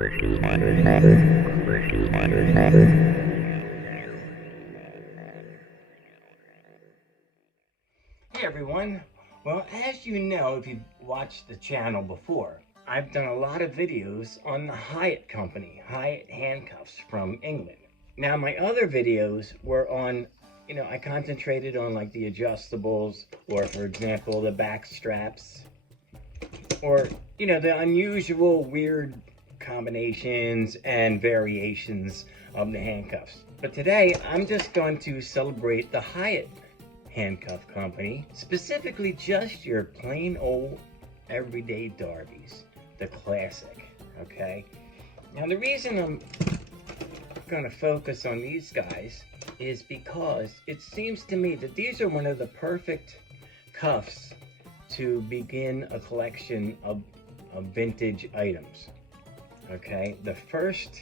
Hey everyone, well, as you know, if you've watched the channel before, I've done a lot of videos on the Hiatt company, Hiatt handcuffs from England. Now my other videos were on, I concentrated on like the adjustables, or for example the back straps, or the unusual weird combinations and variations of the handcuffs. But today I'm just going to celebrate the Hiatt handcuff company, specifically just your plain old everyday Darbies, the classic. Okay, now the reason I'm going to focus on these guys is because it seems to me that these are one of the perfect cuffs to begin a collection of vintage items. Okay, the first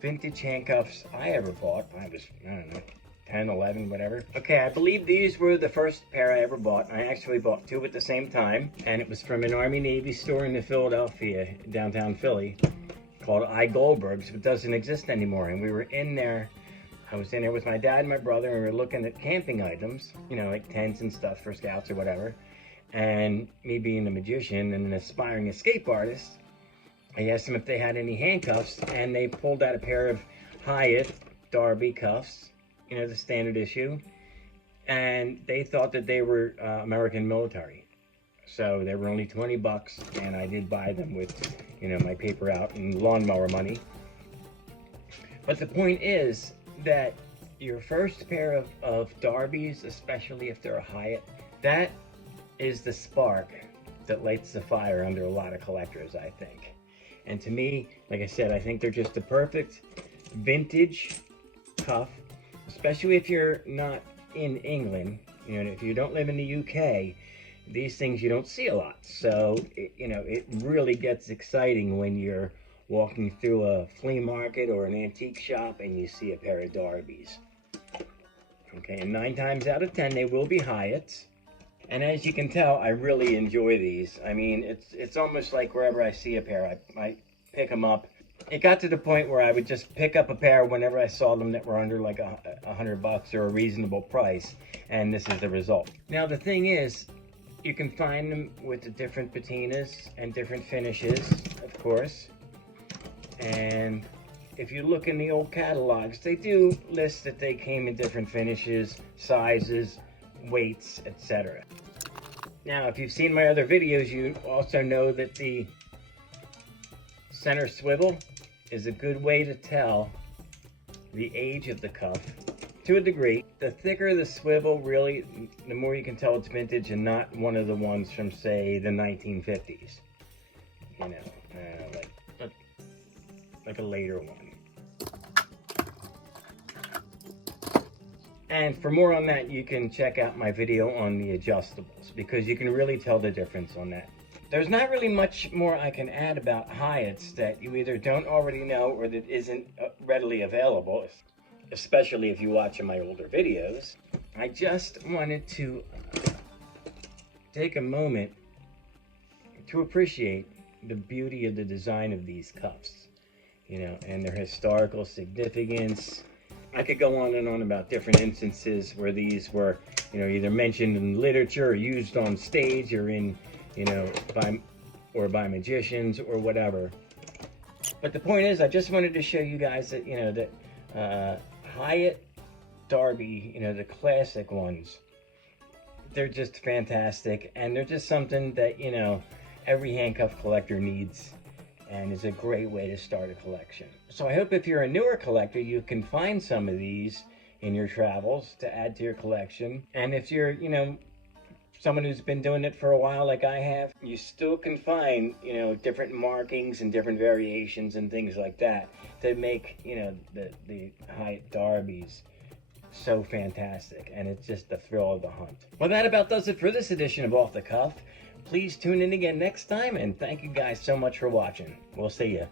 vintage handcuffs I ever bought, I don't know, 10, 11, whatever. Okay, I believe these were the first pair I ever bought. I actually bought two at the same time, and it was from an Army-Navy store in the Philadelphia, downtown Philly, called I. Goldberg's. It doesn't exist anymore, and we were in there. I was in there with my dad and my brother, and we were looking at camping items, like tents and stuff for scouts or whatever. And me being a magician and an aspiring escape artist, I asked them if they had any handcuffs, and they pulled out a pair of Hiatt Darby cuffs, the standard issue, and they thought that they were American military. So they were only 20 bucks, and I did buy them with, my paper out and lawnmower money. But the point is that your first pair of Darbies, especially if they're a Hiatt, that is the spark that lights the fire under a lot of collectors, I think. And to me, like I said, I think they're just the perfect vintage cuff, especially if you're not in England. If you don't live in the UK, these things you don't see a lot. So, it really gets exciting when you're walking through a flea market or an antique shop and you see a pair of Darbies. Okay, and 9 times out of 10, they will be Hiatts. And as you can tell, I really enjoy these. I mean, it's almost like wherever I see a pair, I pick them up. It got to the point where I would just pick up a pair whenever I saw them that were under like $100 or a reasonable price, and this is the result. Now the thing is, you can find them with the different patinas and different finishes, of course. And if you look in the old catalogs, they do list that they came in different finishes, sizes, weights, etc. Now, if you've seen my other videos, you also know that the center swivel is a good way to tell the age of the cuff to a degree. The thicker the swivel, really, the more you can tell it's vintage and not one of the ones from, say, the 1950s. Like a later one. And for more on that, you can check out my video on the adjustables, because you can really tell the difference on that. There's not really much more I can add about Hiatts that you either don't already know or that isn't readily available, especially if you watch my older videos. I just wanted to take a moment to appreciate the beauty of the design of these cuffs, and their historical significance. I could go on and on about different instances where these were, either mentioned in literature or used on stage or in, by magicians or whatever. But the point is, I just wanted to show you guys that, that Hiatt Darby, the classic ones, they're just fantastic, and they're just something that, every handcuff collector needs, and is a great way to start a collection. So I hope if you're a newer collector, you can find some of these in your travels to add to your collection. And if you're, someone who's been doing it for a while like I have, you still can find, different markings and different variations and things like that to make, the Hiatt Darbies so fantastic. And it's just the thrill of the hunt. Well, that about does it for this edition of Off the Cuff. Please tune in again next time, and thank you guys so much for watching. We'll see ya.